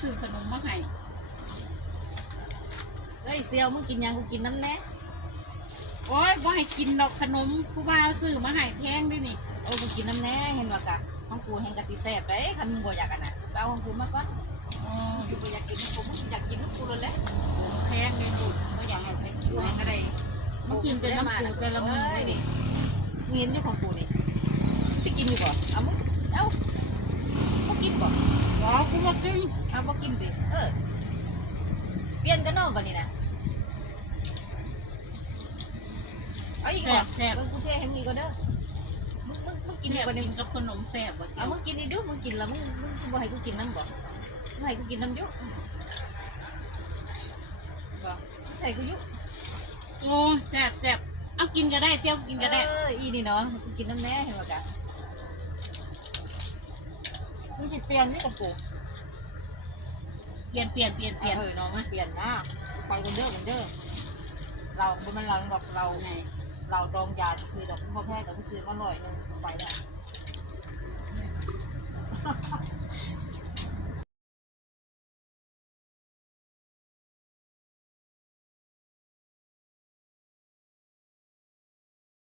ซื้อขนมมาให้เฮ้ยเซียวมึงกินยังกูกินน้ำแน่โอ้ยบ่ให้กินดอกขนมผู้บ่าวซื้อมาให้แพงด้วยนี่โอ้กูกินน้ำแน่เห็นว่ากะห้องกูเห็นกะสีแสบเลยคันมึงบ่อยากกันนะไปเอาของกูมาก่อนอ๋อกูบ่อยากกินของกูมึงอยากกินของกูเลยแหละแพงเลยนี่ไม่อยากให้ใครกินกูเห็นก็ได้มันกินแต่น้ำปูแต่ละมื้อเอ้ยนี่มึงเห็นอยู่ของกูนี่สิกินอยู่บ่เอามึงเอ้าบ่กินบ่อ๋อ กูมากินเอาบ่กินสิเออเปลี่ยนกันเนาะบัดนี้นะเอาอีกแซ่บ่บแซ่บมึงกูเทให้มึงอีกก็เด้อมึงมึงมึงกินกินอีกบ่กิเนี่ยนกับขนมแซ่บบ่เอามึงกินดิดูมึงกินแล้วมึงมึงบ่ให้กูกินน้ำบ่มึงให้กูกินน้ำอยุบ่มึงใส่กูอยุ โอ้แซ่บแซ่บเอากินก็ได้เที่ยวกินก็ได้เอออีนี่เนาะกูกินน้ำแน่เห็นบ่กะมึงสิเปลี่ยนนี่กับกูเป ลี่ยนเปลี่ยนเปลี่ยนเปลี่ยนเออน้องเปลี่ยนนะไปคนเดิมคนเดิมเราบ่มันเราแบบเราไงเราดองยาซื้อดอกพ่อแพทย์เราซื้อมาหน่อยนึงไปแล้